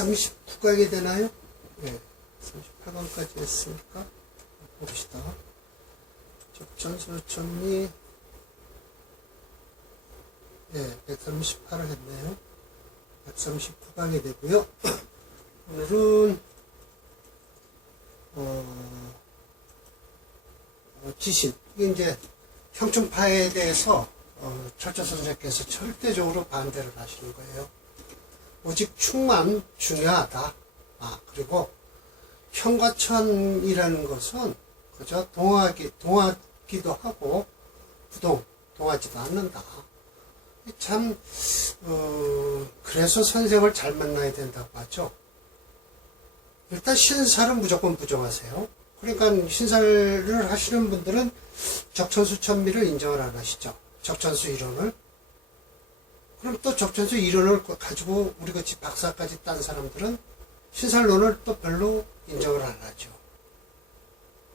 139강이 되나요? 네. 38강까지 했으니까 봅시다. 적전수 정리 네, 138을 했네요. 139강이 되고요. 오늘은 어, 어, 지신 이게 이제 형충파에 대해서 어, 철저 선생께서 절대적으로 반대를 하시는 거예요. 오직 충만 중요하다. 아 그리고 형과천이라는 것은 그저 동하기 동하기도 하고 부동 동하지도 않는다. 참 어, 그래서 선생을 잘 만나야 된다고 하죠. 일단 신사를 무조건 부정하세요. 그러니까 신사를 하시는 분들은 적천수 천미를 인정을 안 하시죠. 적천수 이론을. 그럼 또 적천수 이론을 가지고 우리 같이 박사까지 딴 사람들은 신살론을 또 별로 인정을 안 하죠.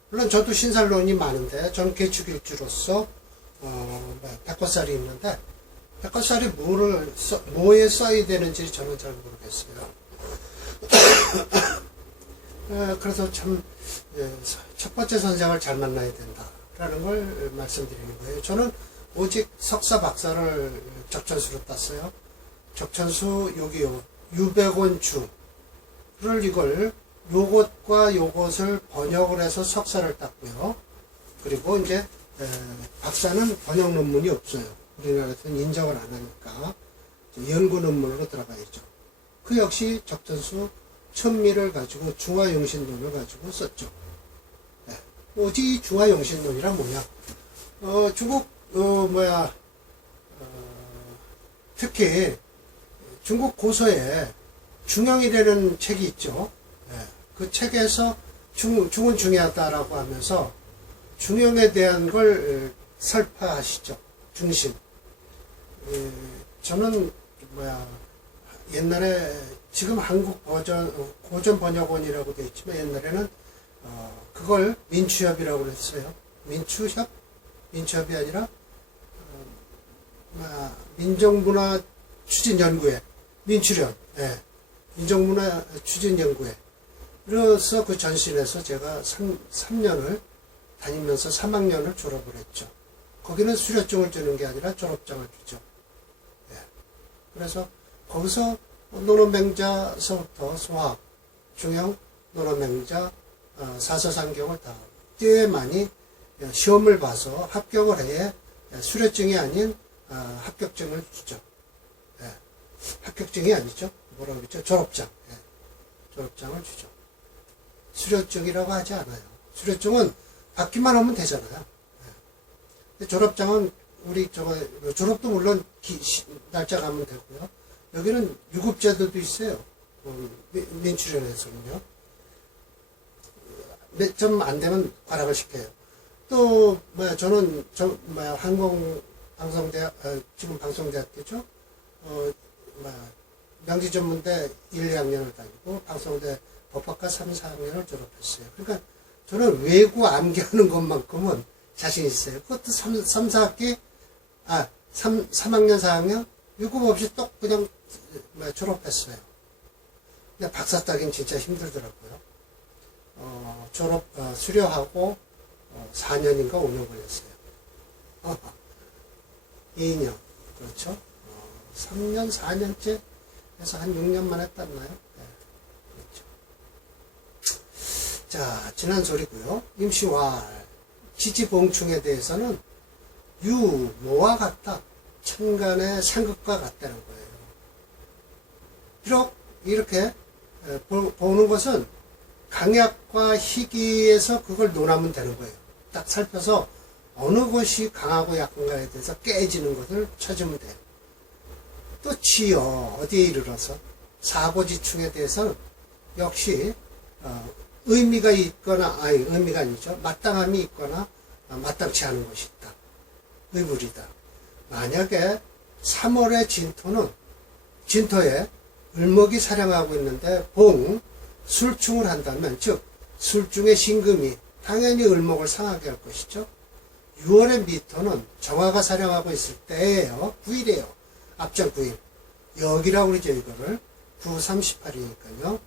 물론 저도 신살론이 많은데 전 개축일주로서 어, 뭐, 백과살이 있는데 백과살이 뭐에 써야 되는지 저는 잘 모르겠어요. 어, 그래서 참, 예, 첫 번째 선생을 잘 만나야 된다라는 걸 말씀드리는 거예요. 저는 오직 석사 박사를 적천수로 땄어요. 적천수 여기 요 유백원 주를 이걸 요것과 요것을 번역을 해서 석사를 땄고요. 그리고 이제 에, 박사는 번역 논문이 없어요. 우리나라에서는 인정을 안 하니까 연구 논문으로 들어가야죠. 그 역시 적천수 천미를 가지고 중화용신론을 가지고 썼죠. 네. 이 중화용신론이란 뭐냐? 어, 중국 어, 뭐야 어, 특히 중국 고서에 중형이라는 책이 있죠. 네. 그 책에서 중, 중은 중요하다라고 하면서 중형에 대한 걸 어, 설파하시죠. 중심. 에, 저는 뭐야 옛날에 지금 한국 버전 어, 고전 번역원이라고 되어 있지만 옛날에는 어, 그걸 민추협이라고 했어요. 민추협? 민추협이 아니라 어, 아, 민족문화 추진 연구회 민추련 예. 민족문화 추진 연구회 그래서 그 전신에서 제가 3, 3년을 다니면서 3학년을 졸업을 했죠. 거기는 수료증을 주는 게 아니라 졸업장을 주죠. 예. 그래서 거기서 논어맹자서부터 수학, 중형, 논어맹자, 어, 사서상경을 다 꽤 많이 시험을 봐서 합격을 해야 수료증이 아닌 어, 합격증을 주죠. 예. 합격증이 아니죠. 뭐라고 그랬죠? 졸업장. 예. 졸업장을 주죠. 수료증이라고 하지 않아요. 수료증은 받기만 하면 되잖아요. 예. 졸업장은 우리 저거 졸업도 물론 기, 시- 날짜 가면 되고요. 여기는 유급자들도 있어요. 어, 민- 민출연에서는요. 몇 점 안 되면 과락을 시켜요. 또 뭐야 저는 저 뭐야 항공 방송대학 어, 지금 방송대학교죠. 어 뭐야 명지 전문대 1, 2학년을 다니고 방송대 법학과 3, 4학년을 졸업했어요. 그러니까 저는 외고 암기하는 것만큼은 자신 있어요. 그것도 3, 3 4학기 아 3, 3학년 4학년 유급 없이 또 그냥 뭐 졸업했어요. 근데 박사 따긴 진짜 힘들더라고요. 어, 졸업, 어, 수료하고 어, 4년인가 5년 걸렸어요. 어, 2년. 그렇죠. 어, 3년, 4년째 해서 한 6년 만에 땄나요? 네. 그렇죠. 자, 지난 소리고요. 임시왈, 지지봉충에 대해서는 유 모와 같다. 천간의 상극과 같다는 거예요. 비록 이렇게 보는 것은 강약과 희귀에서 그걸 논하면 되는 거예요. 딱 살펴서 어느 것이 강하고 약한가에 대해서 깨지는 것을 찾으면 돼요. 또 지어 어디에 이르러서 사고지충에 대해서는 역시 어, 의미가 있거나 아니 의미가 아니죠 마땅함이 있거나 어, 마땅치 않은 것이 있다. 의불이다. 만약에 3월의 진토는 진토에 을목이 사령하고 있는데 봉 술충을 한다면 즉 술중의 신금이 당연히 을목을 상하게 할 것이죠. 6월의 미토는 정화가 사령하고 있을 때예요. 9일이에요. 앞장 9일. 여기라고 그러죠 이거를. 9, 38이니까요.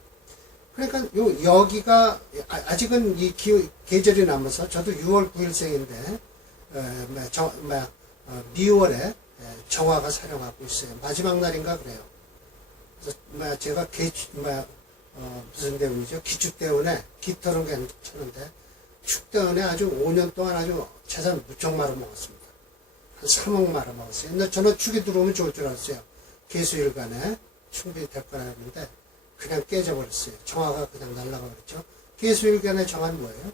그러니까 요 여기가 아- 아직은 이 기, 계절이 남아서 저도 6월 9일생인데 어, 뭐야, 정, 뭐야, 어, 미월에 에, 정화가 사령하고 있어요. 마지막 날인가 그래요. 그래서 뭐야, 제가 개 뭐야, 어, 무슨 대운이죠? 기축 대운에 깃털은 괜찮은데 축대운에 아주 5년 동안 아주 재산 무척 말아먹었습니다. 한 3억 말아먹었어요. 근데 저는 축이 들어오면 좋을 줄 알았어요. 개수일간에 충분될 거라 했는데 그냥 깨져버렸어요. 정화가 그냥 날라가버렸죠. 개수일간의 정화는 뭐예요?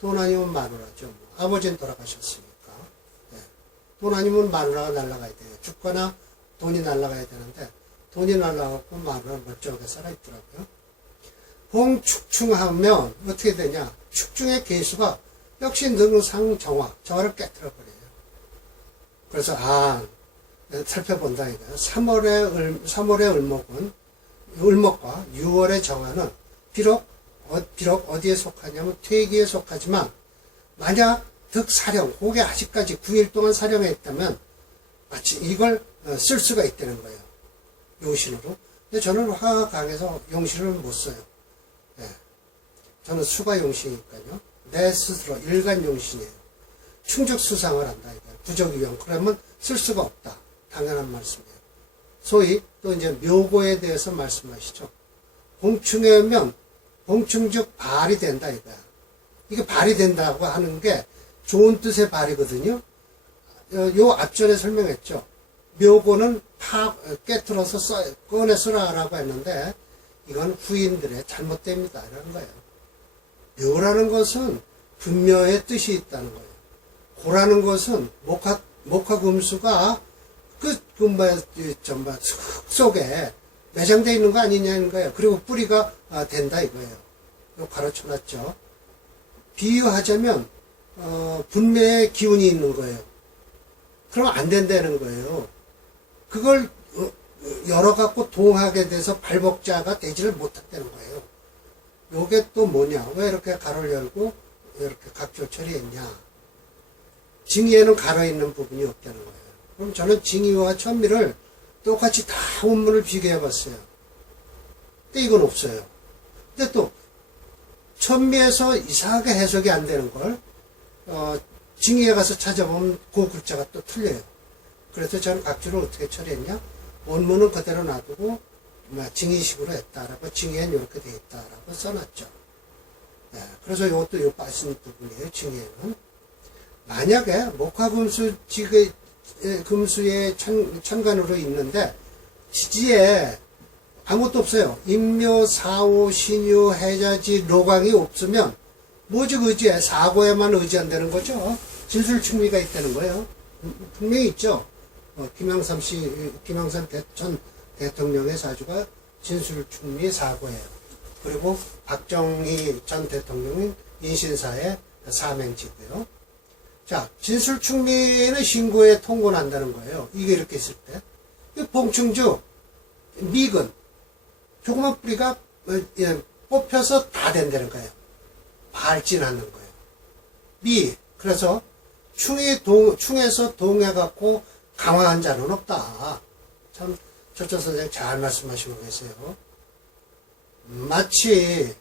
돈 아니면 마누라죠. 뭐. 아버지는 돌아가셨으니까. 예. 돈 아니면 마누라가 날라가야 돼요. 죽거나 돈이 날라가야 되는데 돈이 날라가고 마누라 멀쩡하게 살아있더라고요. 봉축충하면 어떻게 되냐? 축중의 개수가 역시 능상 정화, 정화를 깨뜨려 버려요. 그래서 아 살펴본다 이거예요. 3월의 을, 3월의 을목은 을목과 6월의 정화는 비록 어, 비록 어디에 속하냐면 퇴기에 속하지만 만약 득사령 혹에 아직까지 9일 동안 사령에 있다면 마치 이걸 어, 쓸 수가 있다는 거예요. 용신으로. 근데 저는 화가 강해서 용신을 못 써요. 예. 저는 수가 용신이니까요. 내 스스로 일간 용신이에요. 충적 수상을 한다 이거예요. 부적 유형. 그러면 쓸 수가 없다. 당연한 말씀이에요. 소위 또 이제 묘고에 대해서 말씀하시죠. 봉충하면 봉충적 발이 된다 이거야. 이게 발이 된다고 하는 게 좋은 뜻의 발이거든요. 어, 요 앞전에 설명했죠. 묘고는 파 깨트려서 써, 꺼내 쓰라라고 했는데 이건 후인들의 잘못됩니다. 이라는 거예요. 묘라는 것은 분묘의 뜻이 있다는 거예요. 고라는 것은 목화, 뭐, 이, 좀, 뭐, 흙 속에 매장되어 있는 거 아니냐는 거예요. 그리고 뿌리가 아, 된다 이거예요. 이거 가르쳐 놨죠. 비유하자면, 어, 분매의 기운이 있는 거예요. 그러면 안 된다는 거예요. 그걸 어, 어, 열어 갖고 동하게 돼서 발복자가 되지를 못했다는 거예요. 요게 또 뭐냐? 왜 이렇게 가로를 열고 이렇게 각조 처리했냐? 징의에는 가로 있는 부분이 없다는 거예요. 그럼 저는 징의와 천미를 똑같이 다 원문을 비교해 봤어요. 근데 이건 없어요. 근데 또 천미에서 이상하게 해석이 안 되는 걸 어, 징의에 가서 찾아보면 그 글자가 또 틀려요. 그래서 저는 각주를 어떻게 처리했냐? 원문은 그대로 놔두고 뭐 징의식으로 했다라고 징의엔 이렇게 돼 있다라고 써놨죠. 네, 그래서 이것도 요 빠진 부분이에요. 징의에는 만약에 목화금수 지그 에, 금수의 천, 천간으로 있는데 지지에 아무것도 없어요. 임묘, 사오, 신유, 해자지, 로강이 없으면 뭐지 의지에 사고에만 의지한다는 거죠. 진술충미가 있다는 거예요. 분명히 있죠. 어, 김영삼 씨, 김영삼 대, 전 대통령의 사주가 진술충미 사고예요. 그리고 박정희 전 대통령은 인신사의 사맹지고요. 자, 진술충미는 신고에 통고난다는 거예요. 이게 이렇게 있을 때. 이 봉충주, 미근, 조그만 뿌리가 어, 예, 뽑혀서 다 된다는 거예요. 발진하는 거예요. 미, 그래서 충이 동, 충에서 동해갖고 강화한 자는 없다. 참, 조철 선생님 잘 말씀하시고 계세요. 마치,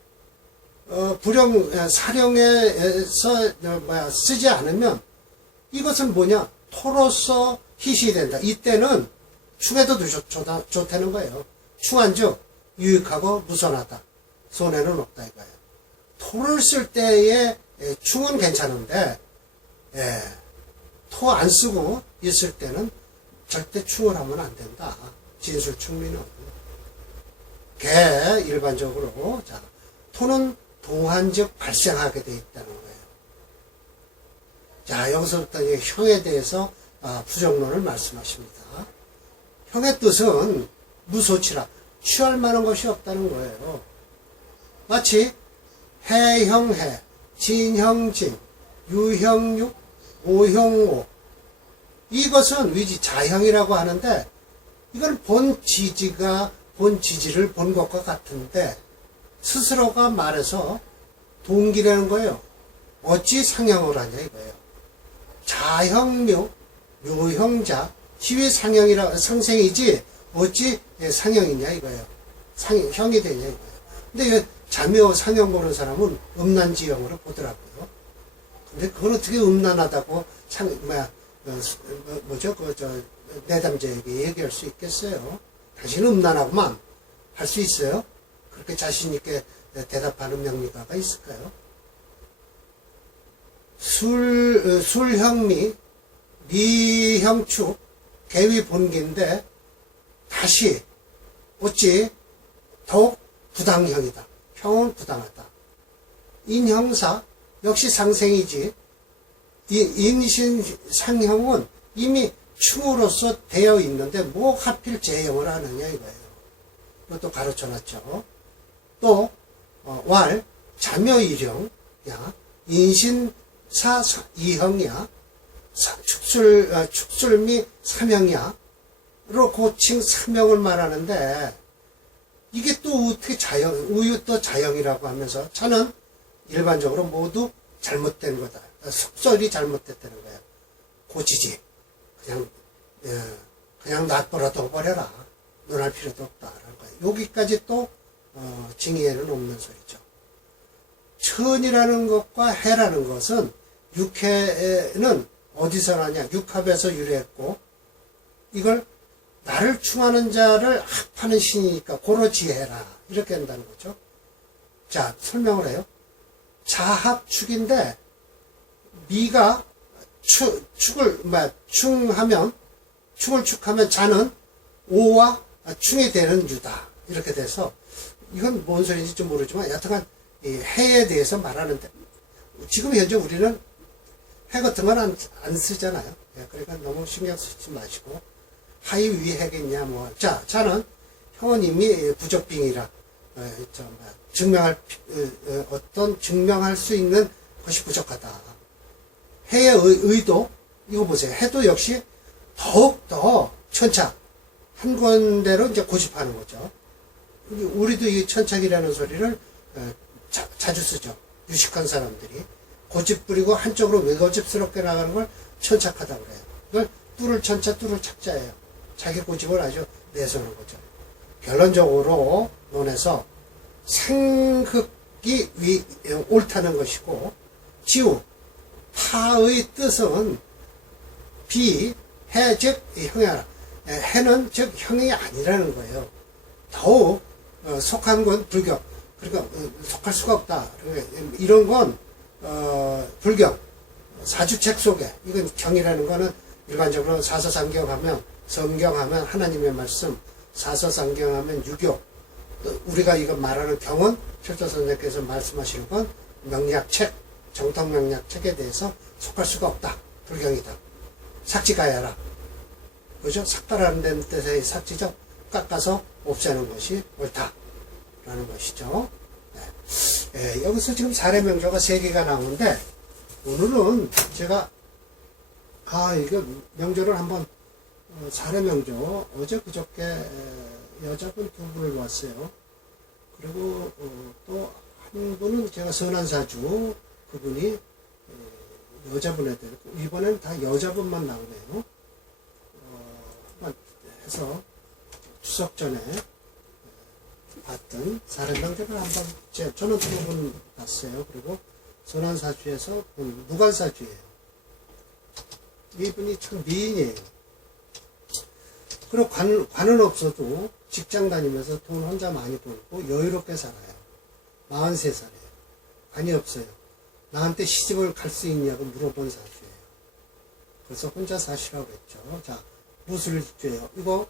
어, 불령, 에, 사령에서, 어, 뭐야, 쓰지 않으면 이것은 뭐냐? 토로서 희시 된다. 이때는 충에도 좋, 좋다, 좋다는 거예요. 충한즉 유익하고 무선하다. 손해는 없다 이거예요. 토를 쓸 때의 에, 충은 괜찮은데, 예, 토 안 쓰고 있을 때는 절대 충을 하면 안 된다. 진술 충미는. 개 일반적으로 자 토는 동한적 발생하게 돼 있다는 거예요. 자 여기서부터 이제 형에 대해서 아, 부정론을 말씀하십니다. 형의 뜻은 무소치라 취할 만한 것이 없다는 거예요. 마치 해형해, 진형진, 유형육, 오형오 이것은 위지 자형이라고 하는데 이건 본 지지가 본 지지를 본 것과 같은데 스스로가 말해서 동기라는 거예요. 어찌 상형을 하냐 이거예요. 자형묘, 묘형자, 지위 상형이라 상생이지 어찌 상형이냐 이거예요. 상, 형이 되냐 이거예요. 근데 왜 자묘 상형 보는 사람은 음란지형으로 보더라고요. 근데 그걸 어떻게 음란하다고 상, 뭐야, 어, 수- 뭐, 뭐죠? 그, 저, 내담자에게 얘기할 수 있겠어요? 당신은 음란하고만 할 수 있어요? 그렇게 자신있게 대답하는 명리가가 있을까요? 술, 어, 술형미, 미형축, 개위 본기인데, 다시, 어찌, 더욱 부당형이다. 형은 부당하다. 인형사, 역시 상생이지. 이 인신 상형은 이미 충으로서 되어 있는데, 뭐 하필 재형을 하느냐 이거예요. 이것도 가르쳐 놨죠. 또, 어, 왈, 자묘 일형야, 인신 사 사- 이형이야, 사- 축술, 어, 축술미 삼형이야, 로 고칭 삼형을 말하는데, 이게 또 어떻게 자형, 우유 또 자형이라고 하면서, 저는 일반적으로 모두 잘못된 거다. 속설이 잘못됐다는 거야. 고치지. 그냥, 예, 그냥 놔둬라도 버려라. 논할 필요도 거예요. 여기까지 또, 어, 징의에는 없는 소리죠. 천이라는 것과 해라는 것은 육해는 어디서 나냐? 육합에서 유래했고 이걸 나를 충하는 자를 합하는 신이니까 고로 지혜라 이렇게 한다는 거죠. 자 설명을 해요. 자합축인데 미가 축, 축을 뭐 충하면 충을 축하면 자는 오와 충이 되는 유다 이렇게 돼서 이건 뭔 소리인지 좀 모르지만 여튼간 이 해에 대해서 말하는데 지금 현재 우리는 해 같은 건 안 안 쓰잖아요. 예, 그러니까 너무 신경 쓰지 마시고 하이 위 해겠냐 뭐. 자, 자는 이미 부적빙이라 어, 저, 뭐, 증명할 피- 어, 어, 떤 증명할 수 있는 것이 부족하다. 해의 의, 의도 이거 보세요. 해도 역시 더욱 더 천착 한 군데로 이제 고집하는 거죠. 우리도 이 천착이라는 소리를 어, 자, 자주 쓰죠. 유식한 사람들이 고집 부리고 한쪽으로 외고집스럽게 나가는 걸 천착하다고 그래요. 그걸 뚫을 천차 뚫을 착자예요. 자기 고집을 아주 내세우는 거죠. 결론적으로 논해서 생극이 위, 어, 옳다는 것이고 지우 타의 뜻은 비, 해, 즉 형이라 해는 즉 형이 아니라는 거예요. 더욱 어, 속한 건 불경. 그러니까 어, 속할 수가 없다. 이런 건 어, 불경. 사주책 속에 이건 경이라는 거는 일반적으로 사서상경 하면 성경 하면 하나님의 말씀, 사서상경 하면 유교. 또 우리가 이거 말하는 경은 철도 선생님께서 말씀하시는 건 명약책, 정통 명약책에 대해서 속할 수가 없다. 불경이다. 삭지가야라. 그죠? 삭발하는 데는 뜻의 삭지죠. 깎아서 없애는 것이 옳다 라는 것이죠. 네. 예, 여기서 지금 사례 명조가 세 개가 나오는데 오늘은 제가 아 이거 명조를 한번 어, 사례 명조 어제 그저께 에, 여자분 두 분을 봤어요. 그리고 어, 또한 분은 제가 선한사주 그분이 어, 여자분에 대해 이번에는 다 여자분만 나오네요. 어, 해서 추석 전에 봤던 사례명제를 한번 제, 저는 두 분 봤어요. 그리고 선한사주에서 본 무관사주예요. 이분이 참 미인이에요. 그리고 관, 관은 없어도 직장 다니면서 돈 혼자 많이 벌고 여유롭게 살아요. 43살이에요. 관이 없어요. 나한테 시집을 갈 수 있냐고 물어본 사주예요. 그래서 혼자 사시라고 그랬죠. 자, 무술죄요. 이거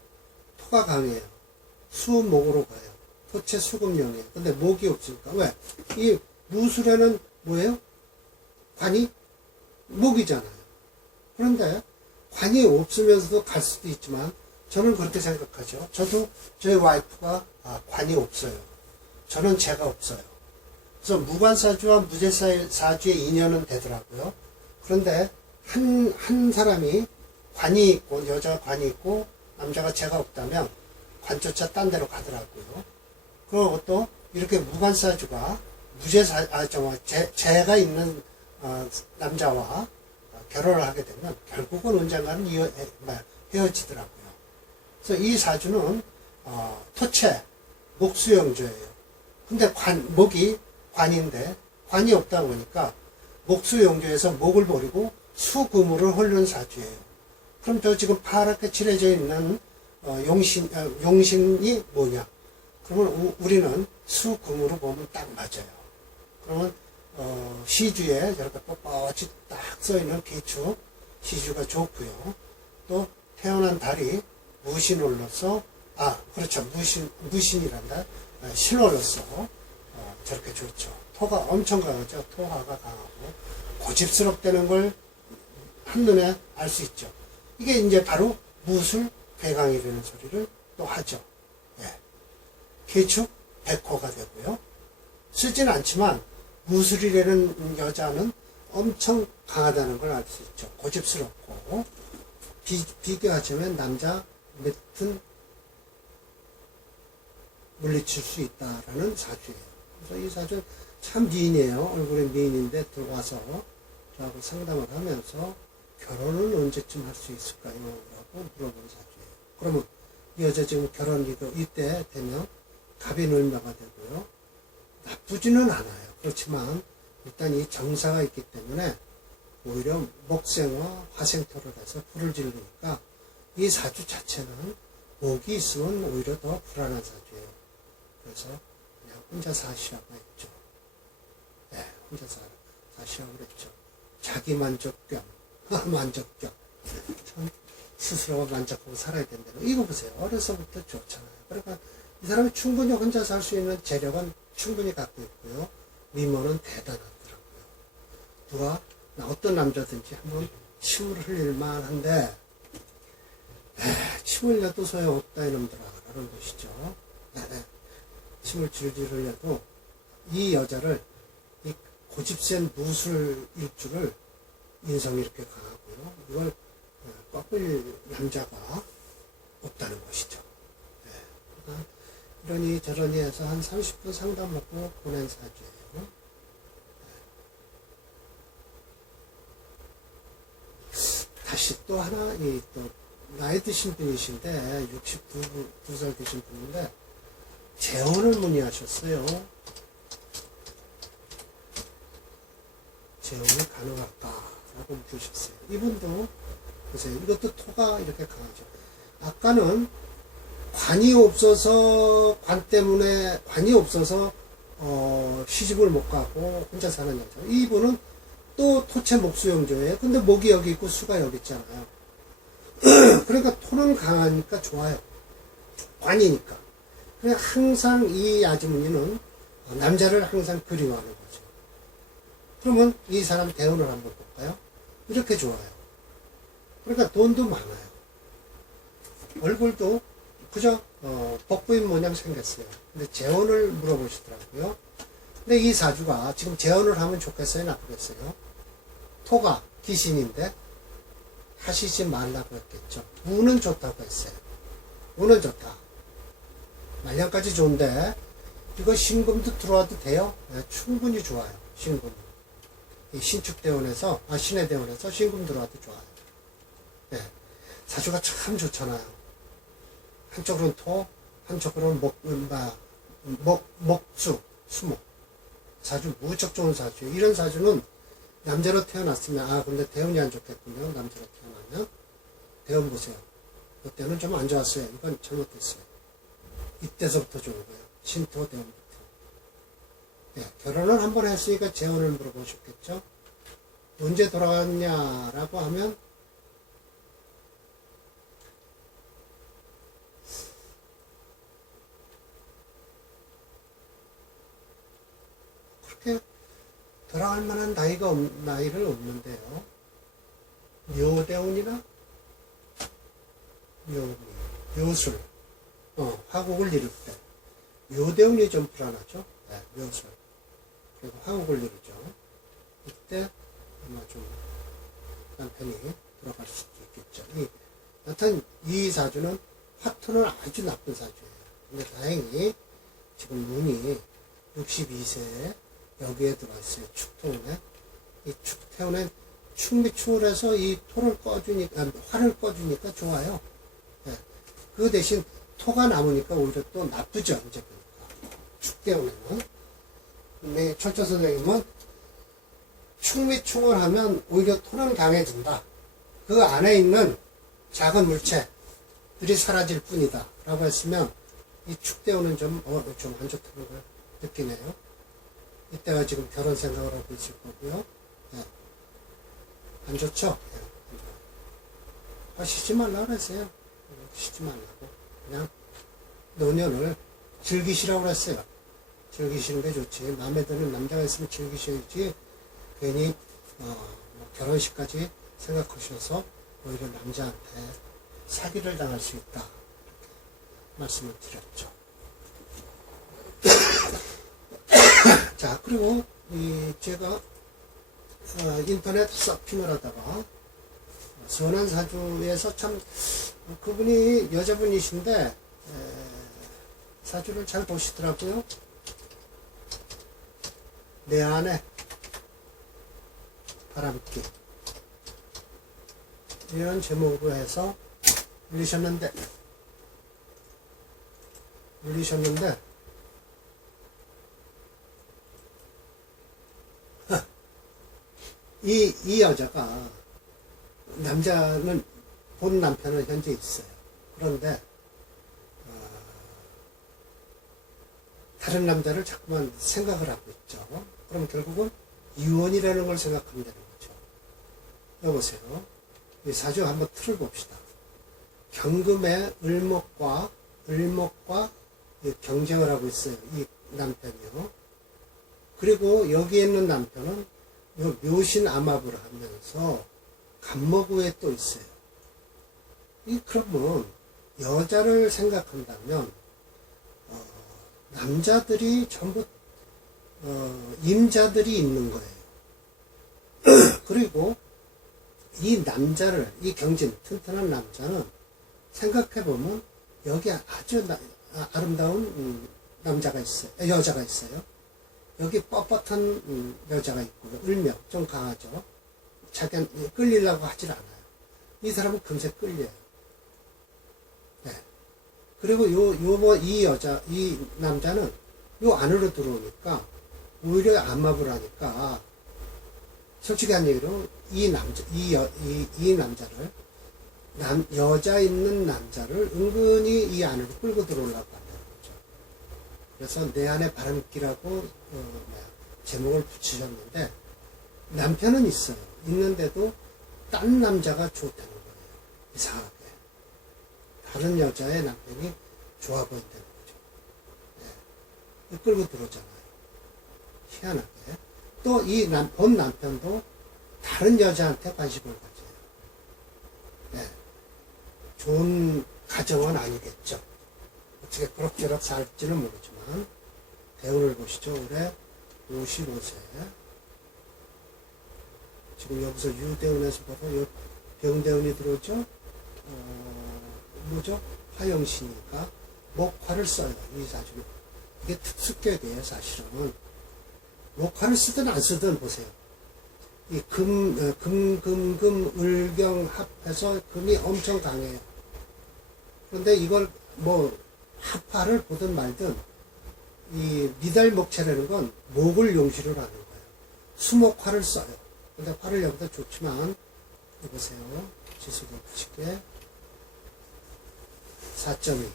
토가 강해요. 수목으로 가요. 토체 수금령이에요. 근데 목이 없으니까. 왜? 이 무술에는 뭐예요? 관이 목이잖아요. 그런데 관이 없으면서도 갈 수도 있지만 저는 그렇게 생각하죠. 저도 저희 와이프가 아, 관이 없어요. 저는 죄가 없어요. 그래서 무관사주와 무제사주의 인연은 되더라고요. 그런데 한, 한 사람이 관이 있고, 여자가 관이 있고, 남자가 죄가 없다면 관조차 딴 데로 가더라고요. 그리고 또 이렇게 무관사주가 무죄사, 아, 저, 죄, 죄가 있는 어, 남자와 결혼을 하게 되면 결국은 언젠가는 이어, 헤어지더라고요. 그래서 이 사주는 어, 토체, 목수영조예요. 근데 관, 목이 관인데 관이 없다 보니까 목수영조에서 목을 버리고 수금으로 홀른 사주예요. 그럼 저 지금 파랗게 칠해져 있는 어, 용신, 아, 용신이 뭐냐? 그러면 우, 우리는 수금으로 보면 딱 맞아요. 그러면 어, 시주에 저렇게 뻣뻣이 딱 써있는 기축 시주가 좋고요. 또 태어난 달이 무신홀로서 아 그렇죠 무신 무신이란다 아, 신홀로서 어, 저렇게 좋죠. 토가 엄청 강하죠. 토화가 강하고 고집스럽다는 걸 한눈에 알 수 있죠. 이게 이제 바로 무술 괴강이라는 소리를 또 하죠. 예. 개축 백호가 되고요. 쓰지는 않지만 무술이라는 여자는 엄청 강하다는 걸 알 수 있죠. 고집스럽고 비, 비교하자면 남자 몇은 물리칠 수 있다라는 사주예요. 그래서 이 사주는 참 미인이에요. 얼굴에 미인인데 들어와서 저하고 상담을 하면서 결혼은 언제쯤 할 수 있을까요? 라고 물어본 사주예요. 그러면 이 여자 지금 결혼 이때 되면 갑인을묘가 되고요. 나쁘지는 않아요. 그렇지만 일단 이 정사가 있기 때문에 오히려 목생과 화생토를 해서 불을 지르니까 이 사주 자체는 목이 있으면 오히려 더 불안한 사주예요. 그래서 혼자 사시라고 했죠. 네, 혼자 사, 사시라고 그랬죠. 자기 만족경, 만족경. 참 스스로가 만족하고 살아야 된다. 이거 보세요. 어려서부터 좋잖아요. 그러니까 이 사람이 충분히 혼자 살 수 있는 재력은 충분히 갖고 있고요. 미모는 대단하더라고요. 누가 나 어떤 남자든지 한번 침을 흘릴 만한데 에이, 침을 흘려도 소용없다 이놈들아 라는 것이죠. 네, 침을 질질 흘려도 이 여자를 이 고집센 무술 일주를 인성이 이렇게 강하고요. 이걸 어, 꺾을 남자가 없다는 것이죠. 네. 그러니까 이러니 저러니 해서 한 30분 상담하고 보낸 사주예요. 다시 또 하나, 이 또, 나이 드신 분이신데, 62살 되신 분인데, 재혼을 문의하셨어요. 재혼이 가능할까라고 물으셨어요. 이분도, 보세요. 이것도 토가 이렇게 강하죠. 아까는 관이 없어서, 관 때문에, 관이 없어서, 어, 시집을 못 가고 혼자 사는 여자. 이분은 또 토체 목수영조예요. 근데 목이 여기 있고 수가 여기 있잖아요. 그러니까 토는 강하니까 좋아요. 관이니까. 항상 이 아주머니는 남자를 항상 그리워하는 거죠. 그러면 이 사람 대우를 한번 볼까요? 이렇게 좋아요. 그러니까 돈도 많아요. 얼굴도 그저 어, 복부인 모양 생겼어요. 근데 재혼을 물어보시더라고요. 근데 이 사주가 지금 재혼을 하면 좋겠어요, 나쁘겠어요? 토가 귀신인데 하시지 말라고 했겠죠. 운은 좋다고 했어요. 운은 좋다. 말년까지 좋은데 이거 신금도 들어와도 돼요? 네, 충분히 좋아요. 신금. 이 신축대원에서 아 신해대원에서 신금 들어와도 좋아요. 네. 사주가 참 좋잖아요. 한쪽으로는 토, 한쪽으로는 목, 음, 마, 목, 목수, 수목. 사주 무척 좋은 사주예요. 이런 사주는 남자로 태어났으면 아 근데 대운이 안 좋겠군요. 남자로 태어나면 대운 보세요. 그때는 좀 안 좋았어요. 이건 잘못됐어요. 이때서부터 좋은 거예요. 신토 대운부터. 네, 결혼을 한번 했으니까 재혼을 물어보셨겠죠. 언제 돌아갔냐라고 하면 그렇게 돌아갈 만한 나이가 없, 나이를 없는데요. 묘대운이나 묘, 묘술, 어, 이룰 때. 묘대운이 좀 불안하죠. 네, 묘술. 그리고 화국을 이루죠. 이때 아마 좀 남편이 돌아갈 수도 있겠죠. 이, 여튼 이 사주는 화토는 아주 나쁜 사주예요. 근데 다행히 지금 눈이 62세에 여기에 들어있어요. 축토운에. 이 축태운에 충미충을 해서 이 토를 꺼주니까, 아, 화를 꺼주니까 좋아요. 예. 그 대신 토가 남으니까 오히려 또 나쁘죠. 이제 보니까. 축대운에는. 분명히 철저 선생님은 축및 충을 하면 오히려 토는 강해진다. 그 안에 있는 작은 물체들이 사라질 뿐이다. 라고 했으면 이 좀, 어, 좀안 좋다는 걸 느끼네요. 이때가 지금 결혼 생각을 하고 있을 거고요. 예. 안 좋죠? 예, 안 좋아요. 아, 말라 그랬어요. 쉬지 말라고. 그냥 노년을 즐기시라고 그랬어요. 즐기시는 게 좋지. 마음에 드는 남자가 있으면 즐기셔야지. 괜히, 어, 뭐 결혼식까지 생각하셔서 오히려 남자한테 사기를 당할 수 있다. 말씀을 드렸죠. 자, 그리고, 이, 제가, 어, 인터넷 서핑을 하다가, 선한 사주에서 참, 그분이 여자분이신데, 에, 사주를 잘 보시더라고요. 내 안에 바람기. 이런 제목으로 해서 올리셨는데, 올리셨는데, 이, 이 여자가, 남자는, 본 남편은 현재 있어요. 그런데, 어, 다른 남자를 자꾸만 생각을 하고 있죠. 그럼 결국은 이혼이라는 걸 생각하면 되는 거죠. 여보세요. 이 사주 한번 틀어봅시다. 경금의 을목과, 을목과 이 경쟁을 하고 있어요. 이 남편이요. 그리고 여기에 있는 남편은 요 묘신 암압을 하면서 간목우에 또 있어요. 이 그러면 여자를 생각한다면 어, 남자들이 전부 어, 임자들이 있는 거예요. 그리고 이 남자를 이 경진 튼튼한 남자는 생각해 보면 여기 아주 나- 아, 아름다운 음, 남자가 있어요. 아, 여자가 있어요. 여기 뻣뻣한 음, 여자가 있고요. 을명 좀 강하죠. 자기 끌리려고 하질 않아요. 이 사람은 금세 끌려요. 네. 그리고 요, 요, 뭐, 이 여자, 이 남자는 요 안으로 들어오니까 오히려 암압을 하니까 솔직한 얘기로 이 남자, 이, 여, 이, 이 남자를 남, 여자 있는 남자를 은근히 이 안으로 끌고 들어오려고 한다는 거죠. 그래서 내 안에 바람기라고 어, 제목을 붙이셨는데 남편은 있어요. 있는데도 딴 남자가 좋다는 거예요. 이상하게. 다른 여자의 남편이 좋아 보인다는 거죠. 네. 끌고 들어오잖아요. 희한하게. 또 이 남, 본 남편도 다른 여자한테 관심을 가져요. 네. 좋은 가정은 아니겠죠. 어떻게 그럭저럭 살지는 모르지만, 대운을 보시죠. 올해 55세. 지금 여기서 유대운에서 보고 요 병대운이 들어오죠. 어, 뭐죠? 화영시니까 목화를 써요. 이 사주는. 이게 특수격이에요, 사실은. 목화를 쓰든 안 쓰든 보세요. 이 금, 어, 금, 금, 금, 을경 합해서 금이 엄청 강해요. 그런데 이걸 뭐 합화를 보든 말든 이 미달 목체라는 건 목을 용시로 하는 거예요. 수목화를 써요. 근데 화를 여기다 좋지만 여보세요. 지수도 붙일게. 4.2.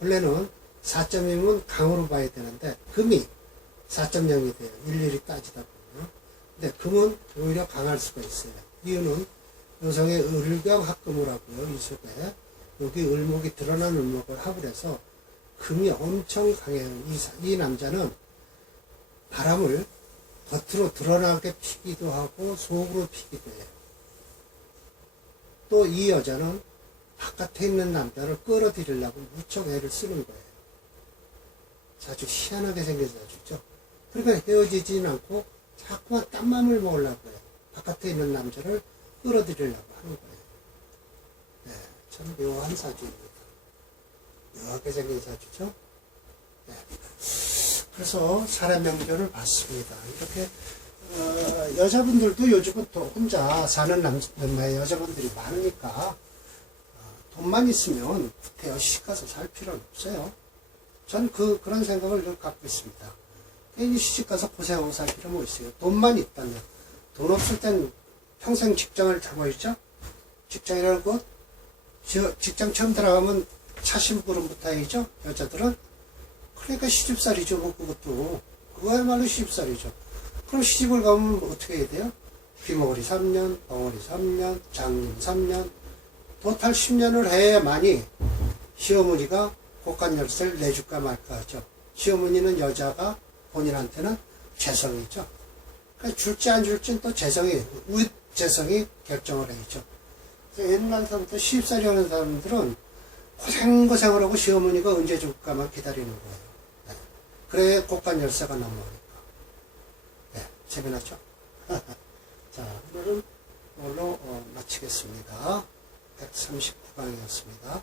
원래는 4.2면 강으로 봐야 되는데 금이 4.0이 돼요. 일일이 따지다 보면. 근데 금은 오히려 강할 수가 있어요. 이유는 여성의 을경 합금을 하고요. 이 속에 여기 을목이 드러난 을목을 합을 해서 금이 엄청 강해요. 이, 사- 이 남자는 바람을 겉으로 드러나게 피기도 하고 속으로 피기도 해요. 또 이 여자는 바깥에 있는 남자를 끌어들이려고 무척 애를 쓰는 거예요. 아주 희한하게 사주죠. 그러니까 헤어지진 않고 자꾸만 딴 맘을 먹으려고 해요. 바깥에 있는 남자를 끌어들이려고 하는 거예요. 네, 참 묘한 사주입니다. 묘하게 생긴 사주죠. 네. 그래서 사람 명절을 봤습니다. 이렇게 어, 여자분들도 요즘은 또 혼자 사는 남, 여자분들이 많으니까 어, 돈만 있으면 구태여 시가서 살 필요는 없어요. 전 그, 그런 생각을 늘 갖고 있습니다. 괜히 시집가서 고생하고 살 필요 뭐 있어요. 돈만 있다면. 돈 없을 땐 평생 직장을 잡고 있죠? 직장이라는 곳, 저- 직장 처음 들어가면 차 심부름부터 해야죠? 여자들은. 그러니까 시집살이죠, 뭐, 그것도. 그거야말로 시집살이죠. 그럼 시집을 가면 뭐 어떻게 해야 돼요? 귀머거리 3년, 벙어리 3년, 장님 3년, 토탈 10년을 해야만이 시어머니가 고간 열쇠를 내줄까 말까 하죠. 시어머니는 여자가 본인한테는 재성이죠. 그러니까 줄지 안 줄지는 또 재성이, 윗 재성이 결정을 해야죠. 그래서 옛날 사람부터 시집살이 하는 사람들은 고생고생을 하고 시어머니가 언제 줄까만 기다리는 거예요. 네. 그래 고간열쇠가 넘어오니까. 네, 재미났죠? 자, 오늘은 이걸로 어, 마치겠습니다. 139강이었습니다.